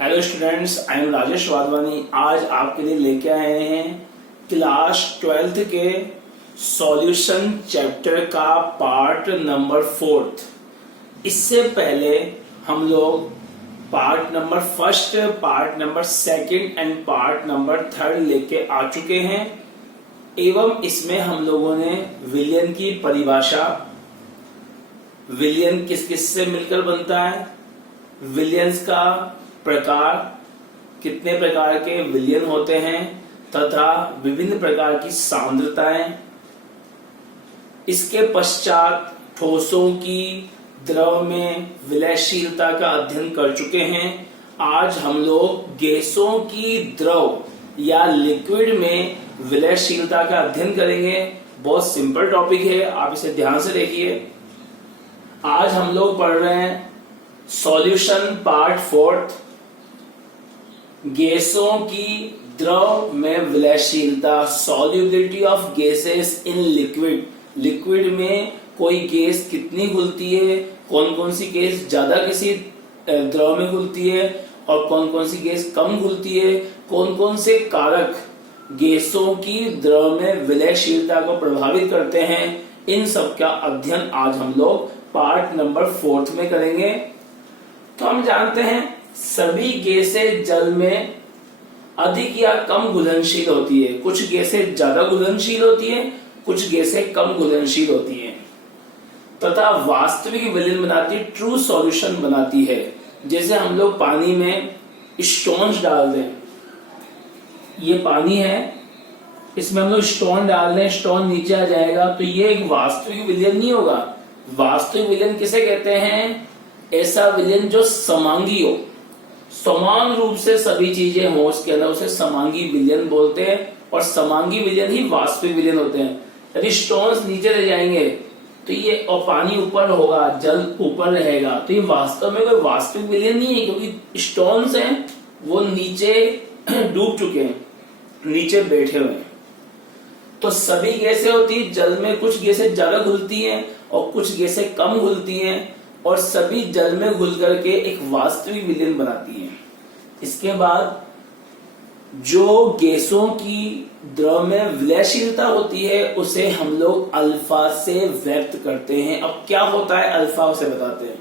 Hello students, I am Rajesh Wadhwani. आज आपके लिए लेके आए हैं क्लास 12th के सॉल्यूशन चैप्टर का पार्ट नंबर 4। इससे पहले हम लोग part number 1, part number 2 and part number 3 लेके आ चुके हैं। एवं इसमें हम लोगों ने विलियन की परिभाषा, विलियन किस किस से मिलकर बनता है, विलियंस का प्रकार, कितने प्रकार के विलियन होते हैं तथा विभिन्न प्रकार की सांद्रताएं, इसके पश्चात ठोसों की द्रव में विलयशीलता का अध्ययन कर चुके हैं। आज हम लोग गैसों की द्रव या लिक्विड में विलयशीलता का अध्ययन करेंगे। बहुत सिंपल टॉपिक है, आप इसे ध्यान से देखिए। आज हम लोग पढ़ रहे हैं सॉल्यूशन पार्ट 4, गैसों की द्रव में विलयशीलता, solubility of gases in liquid. Liquid में कोई गैस कितनी घुलती है, कौन कौन सी गैस ज्यादा किसी द्रव में घुलती है और कौन कौन सी गैस कम घुलती है, कौन कौन से कारक गैसों की द्रव में विलयशीलता को प्रभावित करते हैं, इन सब का अध्ययन आज हम लोग पार्ट नंबर 4 में करेंगे। तो हम जानते हैं सभी गैसें जल में अधिक या कम घुलनशील होती है। कुछ गैसें ज्यादा घुलनशील होती है, कुछ गैसें कम घुलनशील होती है तथा वास्तविक विलयन बनाती है, ट्रू सॉल्यूशन बनाती है। जैसे हम लोग पानी में स्टोन्स डाल दें, ये पानी है, इसमें हम लोग स्टोन डाल दें, स्टोन नीचे आ जाएगा, तो ये एक वास्तविक विलयन नहीं होगा। वास्तविक विलयन किसे कहते हैं? ऐसा विलयन जो समांगी हो, समान रूप से सभी चीजें हो उसके अंदर, उसे समांगी विलयन बोलते हैं। और समांगी विलयन ही वास्तविक विलयन होते हैं। यदि स्टोन्स नीचे रह जाएंगे तो ये, और पानी ऊपर होगा, जल ऊपर रहेगा, तो ये वास्तव में कोई वास्तविक विलयन नहीं है, क्योंकि स्टोन्स हैं वो नीचे डूब चुके हैं, नीचे बैठे हुए हैं। तो सभी गैसें होती है जल में, कुछ गैसें ज्यादा घुलती हैं और कुछ गैसें कम घुलती हैं, और सभी जल में घुल करके एक वास्तविक विलयन बनाती हैं। इसके बाद जो गैसों की द्रव में विलयशीलता होती है उसे हम लोग अल्फा से व्यक्त करते हैं। अब क्या होता है अल्फा, उसे बताते हैं।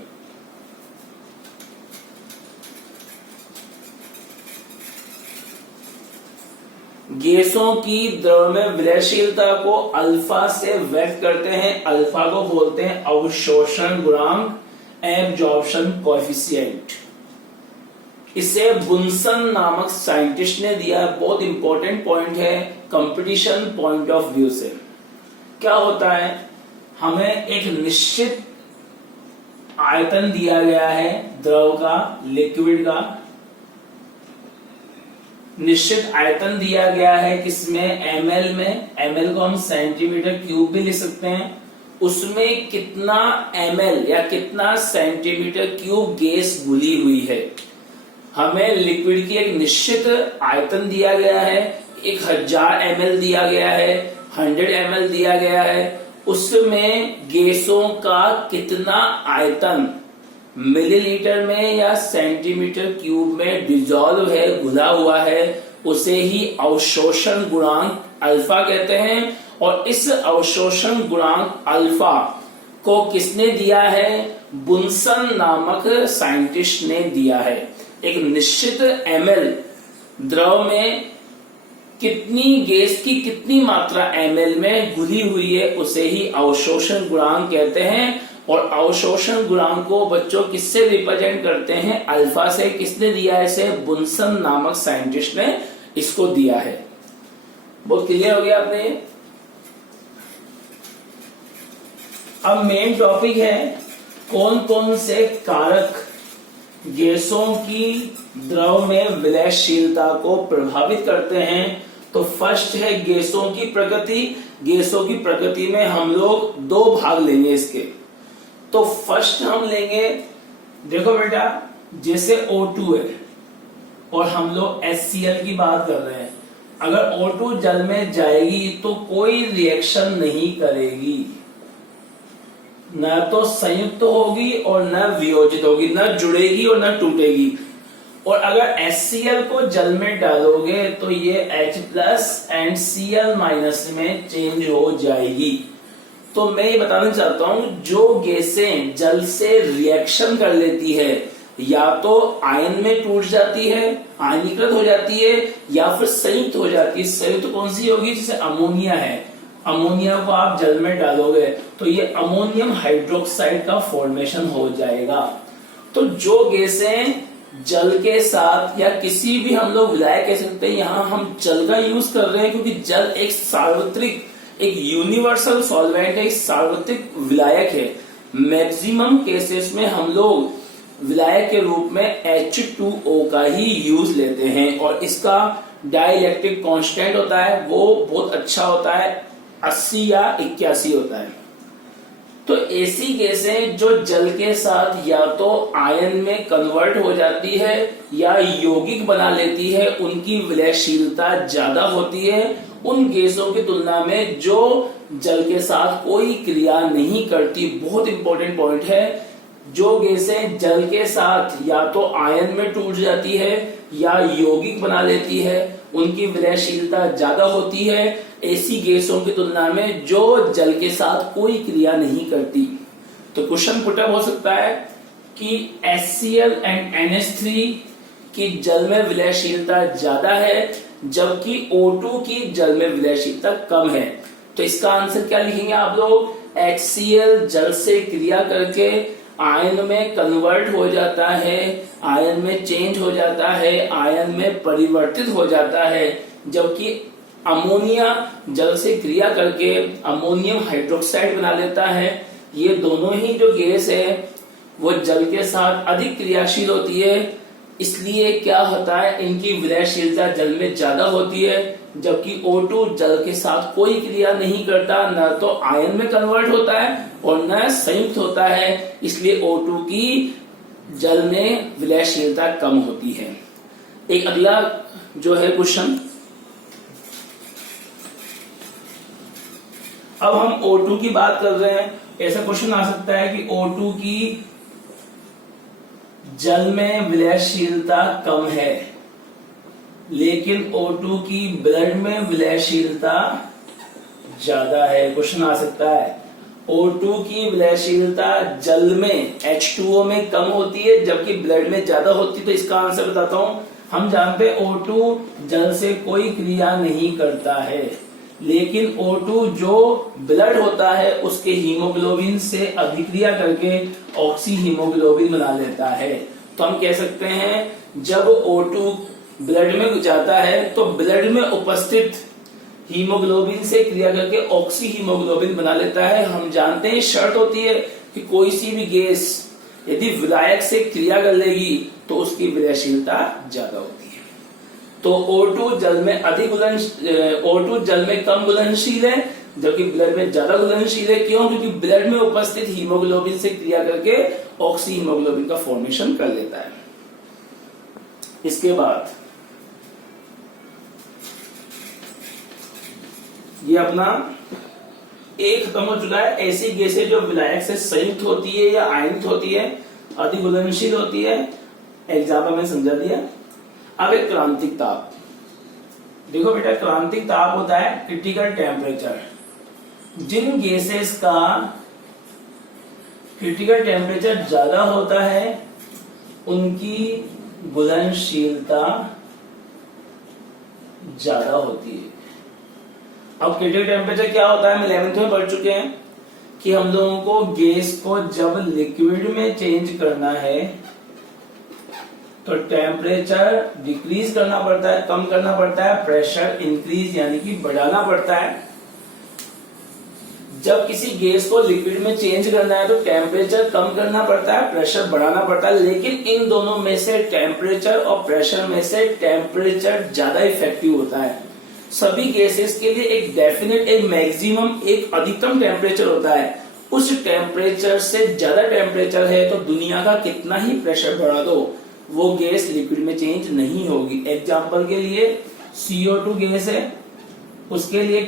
गैसों की द्रव में विलयशीलता को अल्फा से व्यक्त करते हैं। अल्फा को बोलते हैं अवशोषण गुणांक, एब्जॉर्प्शन कोएफिशिएंट। इसे बुनसन नामक साइंटिस्ट ने दिया। बहुत इंपॉर्टेंट पॉइंट है कंपटीशन पॉइंट ऑफ व्यू से। क्या होता है, हमें एक निश्चित आयतन दिया गया है द्रव का, लिक्विड का निश्चित आयतन दिया गया है, किसमें? ml में। ml को हम सेंटीमीटर क्यूब भी लिख सकते हैं। उसमें कितना ml या कितना सेंटीमीटर क्यूब गैस घुली हुई है। हमें लिक्विड की एक निश्चित आयतन दिया गया है, 1000 ml दिया गया है, 100 ml दिया गया है। उसमें गैसों का कितना आयतन मिलीलीटर में या सेंटीमीटर क्यूब में डिसॉल्व है, घुला हुआ है, उसे ही अवशोषण गुणांक अल्फा कहते हैं। और इस अवशोषण गुणांक अल्फा को किसने दिया है? बुनसन नामक साइंटिस्ट ने दिया है। एक निश्चित ml द्रव में कितनी गैस की कितनी मात्रा ml में घुली हुई है, उसे ही अवशोषण गुणांक कहते हैं। और अवशोषण गुणांक को बच्चों किससे रिप्रेजेंट करते हैं? अल्फा से। किसने दिया है इसे? बुनसन नामक साइंटिस्ट ने इसको दिया है। बहुत क्लियर हो गया आपने? अब मेन टॉपिक है कौन कौन से कारक गैसों की द्रव में विलयशीलता को प्रभावित करते हैं। तो फर्स्ट है गैसों की प्रकृति। गैसों की प्रकृति में हम लोग 2 भाग लेंगे इसके। तो फर्स्ट हम लेंगे, देखो बेटा, जैसे O2 है और हम लोग HCl की बात कर रहे हैं। अगर O2 जल में जाएगी तो कोई रिएक्शन नहीं करेगी, न तो संयुक्त होगी और न वियोजित होगी, न जुड़ेगी और न टूटेगी। और अगर HCl को जल में डालोगे तो ये H+ एंड Cl- में चेंज हो जाएगी। तो मैं ये बताना चाहता हूं, जो गैसें जल से रिएक्शन कर लेती है या तो आयन में टूट जाती है, आयनीकृत हो जाती है, या फिर संयुक्त हो जाती है। संयुक्त कौन सी होगी? जैसे अमोनिया है, अमोनिया को आप जल में डालोगे तो ये अमोनियम हाइड्रोक्साइड का फॉर्मेशन हो जाएगा। तो जो गैसें जल के साथ या किसी भी हम लोग विलायक कह सकते हैं, यहां हम जल का यूज कर रहे हैं क्योंकि जल एक सार्वत्रिक, एक यूनिवर्सल सॉल्वेंट है, एक सार्वत्रिक विलायक है। मैक्सिमम केसेस में हम लोग विलायक के रूप में H2O का ही यूज लेते हैं और इसका डाइलेक्ट्रिक कांस्टेंट होता है वो बहुत अच्छा होता है, 80 या 81 होता है। तो ऐसी गैसें जो जल के साथ या तो आयन में कन्वर्ट हो जाती है या यौगिक बना लेती है, उनकी विलयशीलता ज्यादा होती है उन गैसों की तुलना में जो जल के साथ कोई क्रिया नहीं करती। बहुत इंपॉर्टेंट पॉइंट है, जो गैसें जल के साथ या तो आयन में टूट जाती है या यौगिक बना लेती है, उनकी विलयशीलता ज्यादा होती है ऐसी गैसों की तुलना में जो जल के साथ कोई क्रिया नहीं करती। तो क्वेश्चन पुटअप हो सकता है कि HCl एंड NH3 की जल में विलयशीलता ज्यादा है जबकि O2 की जल में विलयशीलता कम है। तो इसका आंसर क्या लिखेंगे आप लोग? HCl जल से क्रिया करके आयन में कन्वर्ट हो जाता है, आयन में चेंज हो जाता है, आयन में परिवर्तित हो जाता है, जबकि अमोनिया जल से क्रिया करके अमोनियम हाइड्रोक्साइड बना लेता है। ये दोनों ही जो गैस है वो जल के साथ अधिक क्रियाशील होती है, इसलिए क्या होता है, इनकी विलयशीलता जल में ज्यादा होती है, जबकि O2 जल के साथ कोई क्रिया नहीं करता, न तो आयन में कन्वर्ट होता है और न संयुक्त होता है, इसलिए O2 की जल में विलयशीलता कम होती है। एक अगला जो है क्वेश्चन, अब हम O2 की बात कर रहे हैं। ऐसा क्वेश्चन आ सकता है कि O2 की जल में विलयशीलता कम है लेकिन O2 की ब्लड में विलयशीलता ज्यादा है। क्वेश्चन आ सकता है O2 की विलयशीलता जल में H2O में कम होती है जबकि ब्लड में ज्यादा होती है। तो इसका आंसर बताता हूं। हम जानते हैं O2 जल से कोई क्रिया नहीं करता है, लेकिन O2 जो ब्लड होता है उसके हीमोग्लोबिन से अभिक्रिया करके ऑक्सी हीमोग्लोबिन बना लेता है। तो हम कह सकते हैं जब O2 ब्लड में जाता है तो ब्लड में उपस्थित हीमोग्लोबिन से क्रिया करके ऑक्सी हीमोग्लोबिन बना लेता है। हम जानते हैं शर्त होती है कि कोई सी भी गैस यदि विलायक से क्रिया कर लेगी तो उसकी विलयशीलता ज्यादा होती है। तो O2 जल में O2 जल में कम घुलनशील है जबकि ब्लड में ज्यादा घुलनशील है। क्यों? क्योंकि ब्लड में उपस्थित हीमोग्लोबिन से क्रिया करके ऑक्सी हीमोग्लोबिन का फॉर्मेशन कर लेता है। इसके बाद ये अपना एक खत्म हो चुका है। ऐसी गैसें जो विलायक से संयुक्त होती है या आयनित होती है, अधिक घुलनशील होती है, एग्जाम्पल में समझा दिया। अब एक क्रांतिक ताप, देखो बेटा, क्रांतिक ताप होता है क्रिटिकल टेम्परेचर। जिन गैसेस का क्रिटिकल टेम्परेचर ज्यादा होता है उनकी घुलनशीलता ज्यादा होती है। अब क्रिटिकल टेम्परेचर क्या होता है, हम 11th में पढ़ चुके हैं कि हम लोगों को गैस को जब लिक्विड में चेंज करना है तो टेम्परेचर डिक्रीज करना पड़ता है, कम करना पड़ता है, प्रेशर इंक्रीज यानी कि बढ़ाना पड़ता है। जब किसी गैस को लिक्विड में चेंज करना है तो टेम्परेचर कम करना पड़ता है, प्रेशर बढ़ाना पड़ता है। लेकिन इन दोनों में से टेम्परेचर और प्रेशर में से टेम्परेचर ज्यादा इफेक्टिव होता है। सभी गैसेस के लिए एक डेफिनेट, एक मैक्सिमम, एक अधिकतम टेम्परेचर होता है। उस टेम्परेचर से ज्यादा टेम्परेचर है तो दुनिया का कितना ही प्रेशर बढ़ा दो वो गैस लिक्विड में चेंज नहीं होगी। एग्जाम्पल के लिए CO2 गैस है, उसके लिए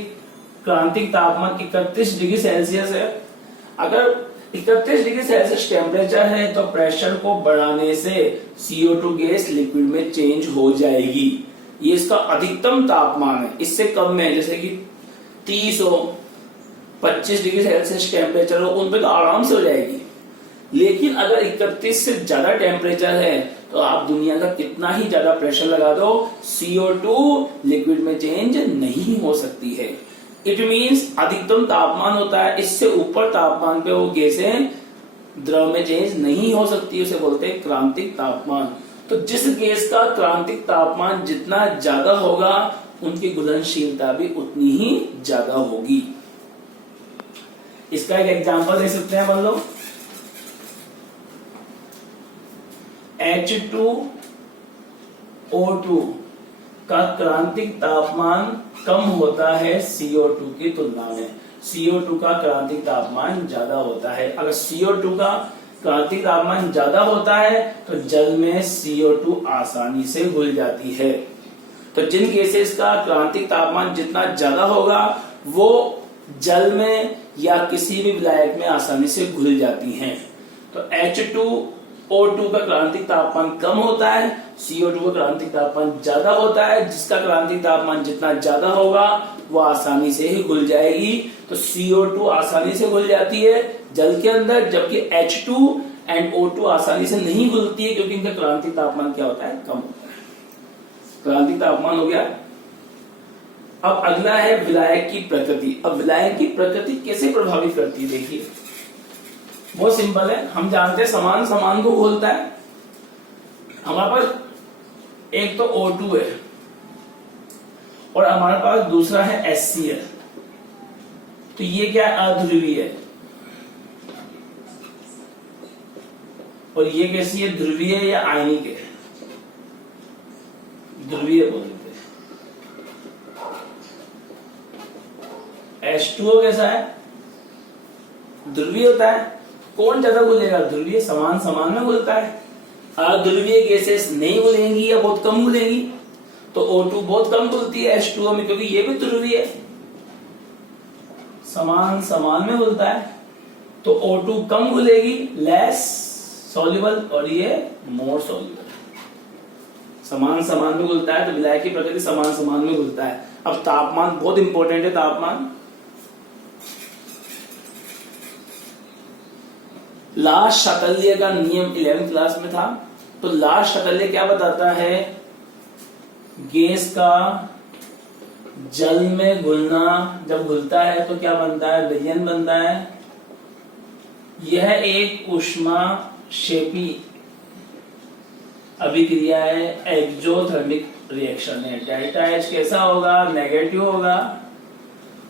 क्रांतिक तापमान 31 डिग्री सेल्सियस है। अगर 31 डिग्री सेल्सियस टेम्परेचर है तो प्रेशर को बढ़ाने से CO2 गैस लिक्विड में चेंज हो जाएगी। ये इसका अधिकतम तापमान है। इससे कम में जैसे कि 30 हो, 25 डिग्री सेल्सियस टेम्परेचर हो, उन पे तो आराम से हो जाएगी। लेकिन अगर 31 से ज्यादा टेम्परेचर है तो आप दुनिया का कितना ही ज्यादा प्रेशर लगा दो, CO2 लिक्विड में चेंज नहीं हो सकती है। इट मीन्स अधिकतम तापमान होता है, इससे ऊपर तापमान पे वो गैसें द्रव में चेंज नहीं हो सकती, उसे बोलते हैं क्रांतिक तापमान। तो जिस गैस का क्रांतिक तापमान जितना ज्यादा होगा उनकी घुलनशीलता भी उतनी ही ज्यादा होगी। इसका एक एग्जांपल दे सकते हैं मान लो H2O2 का क्रांतिक तापमान कम होता है CO2 की तुलना में। CO2 का क्रांतिक तापमान ज्यादा होता है। अगर CO2 का क्रांतिक तापमान ज्यादा होता है तो जल में CO2 आसानी से घुल जाती है। तो जिन गैसेस का क्रांतिक तापमान जितना ज्यादा होगा वो जल में या किसी भी विलायक में आसानी से घुल जाती हैं। तो H2O2 का क्रांतिक तापमान कम होता है, CO2 का क्रांतिक तापमान ज्यादा होता है। जिसका क्रांतिक तापमान जितना ज्यादा होगा वो आसानी से ही घुल जाएगी। तो CO2 आसानी से घुल जाती है जल के अंदर, जबकि H2 एंड O2 आसानी से नहीं घुलती है क्योंकि इनका क्रांतिक तापमान क्या होता है, कम होता है। क्रांतिक तापमान हो गया। अब अगला है विलायक की प्रकृति। अब विलायक की प्रकृति कैसे प्रभावित करती है, देखिए बहुत सिंपल है। हम जानते हैं समान समान को घोलता है। हमारे पास एक तो O2 है और हमारे पास दूसरा है HCl। तो ये क्या है, अध्रुवीय है। और ये कैसी है, ध्रुवीय या आयनिक है, ध्रुवीय बोल देते हैं। H2O कैसा है, ध्रुवीय होता है। कौन ज्यादा घुलेगा, ध्रुवीय समान समान में घुलता है। अध्रुवीय गैसेस नहीं घुलेंगी या बहुत कम घुलेंगी। तो O2 बहुत कम घुलती है H2O में क्योंकि ये भी ध्रुवीय है, समान समान में घुलता है। तो O2 कम घुलेगी, लेस सॉल्युबल, और ये मोर सॉल्युबल। समान समान में घुलता है तो विलायक की प्रकृति समान समान में घुलता है। अब तापमान बहुत इंपॉर्टेंट है। तापमान लास्ट शाकल्य का नियम 11th क्लास में था। तो लास्ट शाकल्य क्या बताता है, गैस का जल में घुलना, जब घुलता है तो क्या बनता है, विलयन बनता है। यह एक ऊष्माक्षेपी अभिक्रिया है, एक्सोथर्मिक रिएक्शन है। डेल्टा H कैसा होगा, नेगेटिव होगा।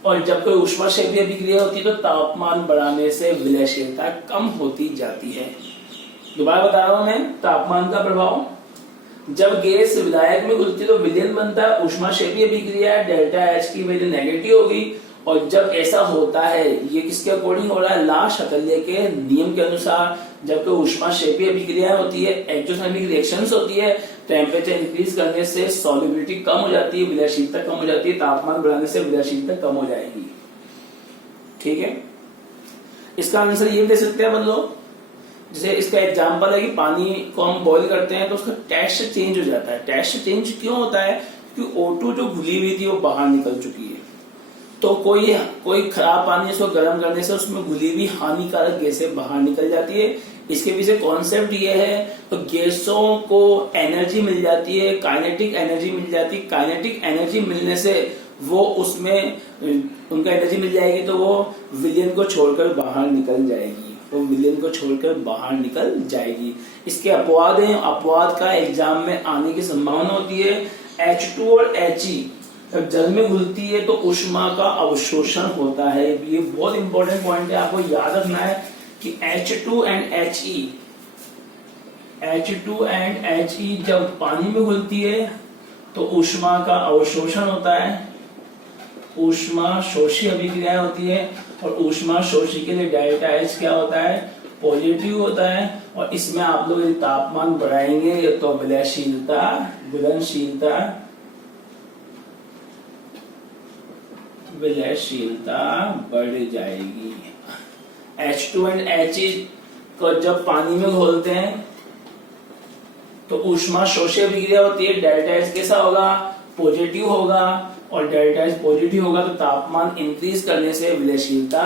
और जब कोई ऊष्माक्षेपी अभिक्रिया होती है तो तापमान बढ़ाने से विलयशीलता कम होती जाती है। दोबारा बता रहा हूं मैं, तापमान का प्रभाव। जब गैस विलायक में घुलती है तो विलयन बनता है, ऊष्माक्षेपी अभिक्रिया है, डेल्टा H की वैल्यू नेगेटिव होगी। और जब ऐसा होता है, ये किसके अकॉर्डिंग हो रहा है, लास्ट शाकल्य के नियम के अनुसार। जब कोई ऊष्माक्षेपी अभिक्रिया होती है, एक्सोथर्मिक रिएक्शंस होती है, टेम्परेचर इंक्रीज करने से सॉल्युबिलिटी कम हो जाती है, विलयशीलता कम हो जाती है। तापमान बढ़ाने से विलयशीलता कम हो जाएगी। ठीक है, इसका आंसर ये दे सकते हैं बंदो। जैसे इसका एग्जांपल है कि पानी को हम बॉईल करते हैं तो उसका टेस्ट चेंज हो जाता है। टेस्ट चेंज क्यों होता है, क्योंकि O2 जो घुली हुई थी वो बाहर निकल चुकी है। तो कोई खराब पानी इसको गर्म करने से उसमें घुली हुई हानिकारक गैसें बाहर निकल जाती है। इसके पीछे कॉन्सेप्ट ये है, तो गैसों को एनर्जी मिल जाती है, काइनेटिक एनर्जी मिल जाती है। काइनेटिक एनर्जी मिलने से वो उसमें उनका एनर्जी मिल जाएगी तो वो विलयन को छोड़कर बाहर निकल जाएगी, वो विलयन को छोड़कर बाहर निकल जाएगी। इसके अपवाद हैं, अपवाद का एग्जाम में आने की संभावना होती है। H2 और He जब जल में घुलती है तो ऊष्मा का अवशोषण होता है। ये बहुत इंपॉर्टेंट पॉइंट है, आपको याद रखना है कि H2 एंड He जब पानी में घुलती है तो ऊष्मा का अवशोषण होता है, ऊष्मा शोषी अभिक्रिया होती है। और ऊष्मा शोषी के लिए डेल्टा H क्या होता है, पॉजिटिव होता है। और इसमें आप लोग यदि तापमान बढ़ाएंगे तो विलयशीलता, विलयशीलता बढ़ जाएगी। H2 एंड H को जब पानी में घोलते हैं तो ऊष्मा शोषण अभिक्रिया होती है, डेल्टा एच कैसा होगा, पॉजिटिव होगा, और डेल्टा एच पॉजिटिव होगा तो तापमान इंक्रीज करने से विलयशीलता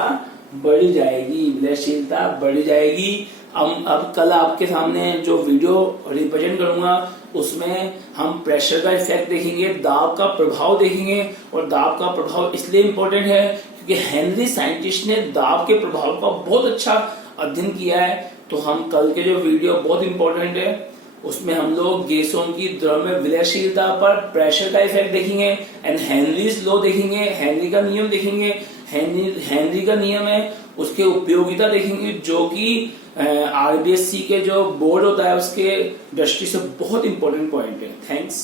बढ़ जाएगी, विलयशीलता बढ़ जाएगी। अब कल आपके सामने जो वीडियो रिप्रेजेंट करूंगा उसमें हम प्रेशर का इफेक्ट देखेंगे, दाब का प्रभाव देखेंगे, और दाब का प्रभाव इसलिए इम्पोर्टेंट है क्योंकि हेनरी साइंटिस्ट ने दाब के प्रभाव का बहुत अच्छा अध्ययन किया है। तो हम कल के जो वीडियो बहुत इंपॉर्टेंट है उसमें हम लोग गैसों की द्रव में विलयशीलता पर प्रेशर का इफेक्ट देखेंगे एंड हेनरीज लॉ देखेंगे, हेनरी का नियम देखेंगे। हेनरी का नियम है उसके उपयोगिता देखेंगे जो कि आरबीएससी के जो बोर्ड होता है उसके दृष्टि से बहुत इंपॉर्टेंट पॉइंट है। थैंक्स।